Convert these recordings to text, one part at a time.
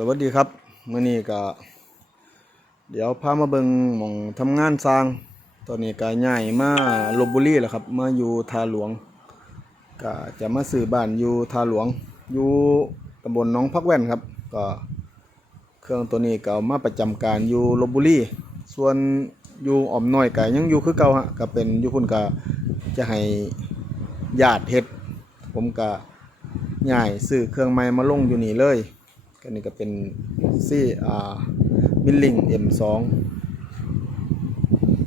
สวัสดีครับมื่อนี้ก็เดี๋ยวพามาเบิงมองทำงานสร้าง ตอนนี้ก็ย้ายมาลบบุรีแล้วครับมาอยู่ทาหลวงก็จะมาซื้อบ้านอยู่ทาหลวง อยู่ตำบลหน้องพักแว่นครับ ก็เครื่องตัวนี้ก็มาประจำการอยู่ลบบุรีส่วนอยู่อ้อมน้อยก็ยังอยู่คือเก่าฮะก็เป็นอยู่พุ่นก็จะให้ญาติเฮ็ด ผมก็ย้ายซื้อเครื่องใหม่มาลงอยู่นี่เลย ก็นี่ก็เป็นซี่อ่ามิลลิง M2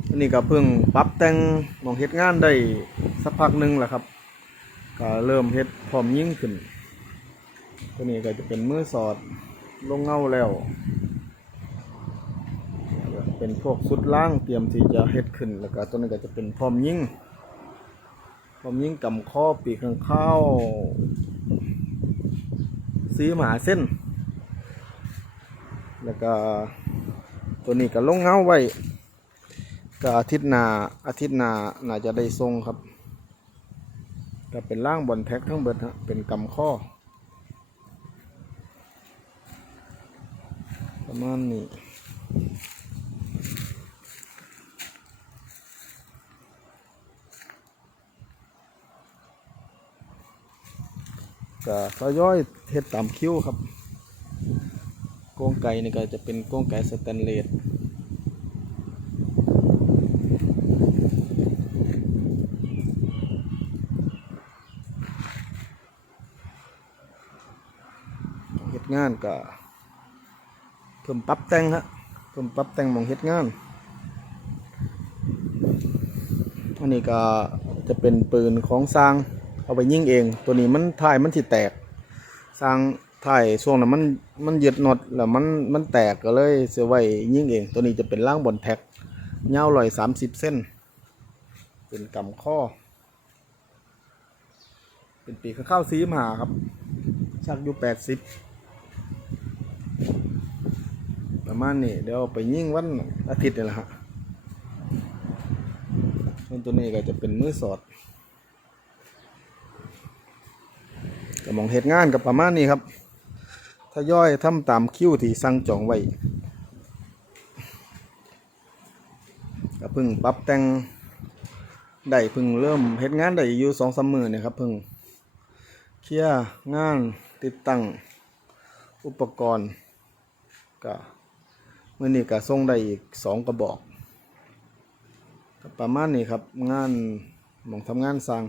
อันนี้ก็เพิ่งปรับแต่งมองเฮ็ดงานได้สักพักหนึ่งแหละครับก็เริ่มเฮ็ดพร้อมยิ่งขึ้นตัวนี้ก็จะเป็นมือสอดลงเงาแล้ว เป็นพวกสุดล่างเตรียมที่จะเฮ็ดขึ้น แล้วก็ตัวนี้ก็จะเป็นพร้อมยิ่งพร้อมยิ่งกำข้อปีกข้างเข้าวสีหมาเส้น แล้วก็ตัวนี้ก็ลงเงาไว้ก็อาทิตย์หน้าอาทิตย์หน้าน่าจะได้ทรงครับก็เป็นร่างบอลแท็กทั้งเบิดฮะเป็นกำข้อ ประมาณนี้ก็ทยอยเฮ็ดตามคิวครับ กรงไก่นี่ก็จะเป็นกรงไก่สแตนเลสเฮ็ดงานก็เพิ่มปรับแต่งฮะเพิ่มปรับแต่งหมองเฮ็ดงานอันนี้ก็จะเป็นปืนของสร้างเอาไปยิงเอง ตัวนี้มันท้ายมันสิแตกสร้าง ถ่ายช่วงนั้นมันมันยึดน็อตแล้วมันมันแตกก็เลยเสียไว้ยิงเอง ตัวนี้จะเป็นล่างบนแท็กยาวลอยสามสิบเส้น เป็นกำข้อ เป็นปีกข้าวซีมหาครับ ชักอยู่แปดสิบประมาณนี้เดี๋ยวไปยิงวันอาทิตย์นี่แหละฮะส่วนตัวนี้ก็จะเป็นมือสอดก็มองเหตุงานกับประมาณนี้ครับ ถ้าย่อยทำตามคิวที่สั่งจองไว้ก็เพิ่งปรับแต่งได้เพิ่งเริ่มเหตุงานได้อยู่สองสามมือเนี่ยครับเพิ่งเคลียร์งานติดตั้งอุปกรณ์ก็เมื่อนี้ก็ส่งได้อีกสองกระบอกก็ประมาณนี้ครับงานมองทำงานสร้าง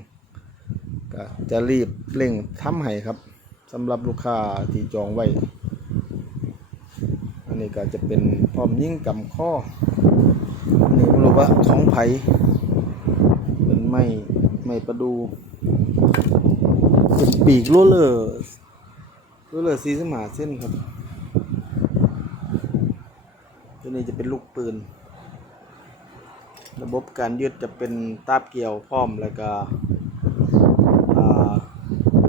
ก็จะรีบเร่งทำให้ครับ สำหรับลูกค้าที่จองไว้ อันนี้ก็จะเป็นพร้อมยิ่งกำข้ออันนี้ไม่รู้ว่าของไผเป็นไม้ไม้ประดู เป็นปีกโรเลอร์โรเลอร์ซีสมาเส้นครับ ตัวนี้จะเป็นลูกปืน ระบบการยึดจะเป็นตาบเกี่ยวพร้อมแล้วก็ อ่า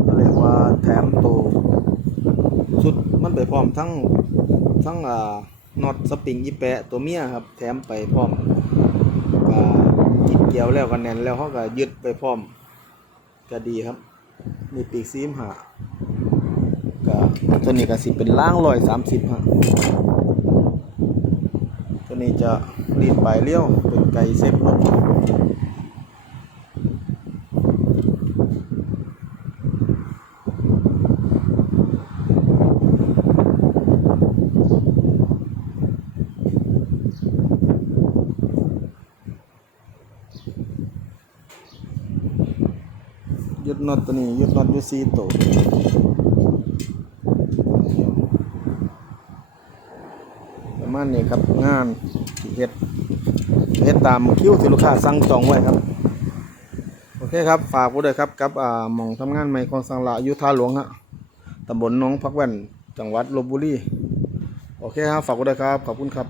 ก็เรียกว่าแถมตัวชุดมัน ไปพร้อมทั้งทั้งอ่าน็อตสปริงอีแปะตัวเมียครับ แถมไปพร้อมก็กิดเกี่ยวแล้วก็แน่นแล้วเขาก็ยึดไปพร้อมก็ดีครับ มีปีกซีมหาก็ตัวนี้ก็สิเป็นล่างลอยสามสิบฮะตัวนี้จะรีดปลายเลี้ยวเป็นไก่เซฟรถ ยึดน็อตตัวนี้ยึดน็อตอยู่สี่ตัวประมาณนี้ครับงานเฮ็ดเฮ็ดตามคิวที่ลูกค้าสั่งจองไว้ครับ โอเคครับ ฝากผู้ใดครับ กับอ่าหมองทำงานใหม่ของสังละยู่ท่าหลวงฮะตำบลหน้องพักแว่นจังหวัดลบบุรีโอเคครับฝากผู้ใดครับ ขอบคุณครับ